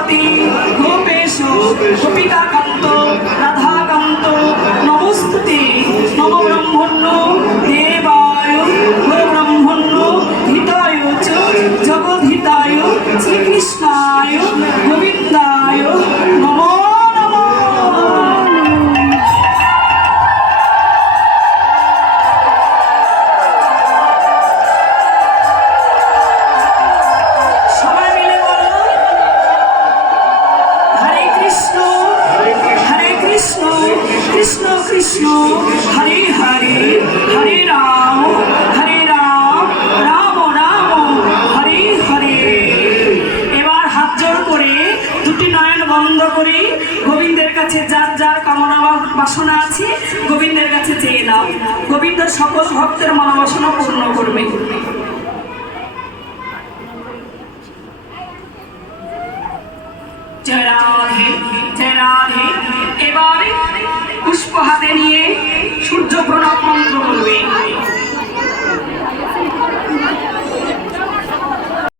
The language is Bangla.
গোপতি গোপেশ গোপিকাকান্ত রাধাকান্ত নমস্তুতে নম ব্রহ্মণ্য দেবায় গো ব্রহ্মণ্য হিতায় চ জগদ্ধিতায় শ্রীকৃষ্ণায় গোবিন্দায় নমো নমঃ। সবাই মিলে বলো হরে কৃষ্ণ কৃষ্ণ কৃষ্ণ হরে হরে হরে রাম রাম রাম হরে হরে। এবার হাত জোড় করে দুটি নয়ন বন্ধ করে গোবিন্দের কাছে যার যার কামনা বাসনা আছে গোবিন্দের কাছে চেয়ে নাও। গোবিন্দ সকল ভক্তের মনোবাসনা পূর্ণ করবে। জয় রাধে জয় রাধে। এবারে পুষ্প হাতে নিয়ে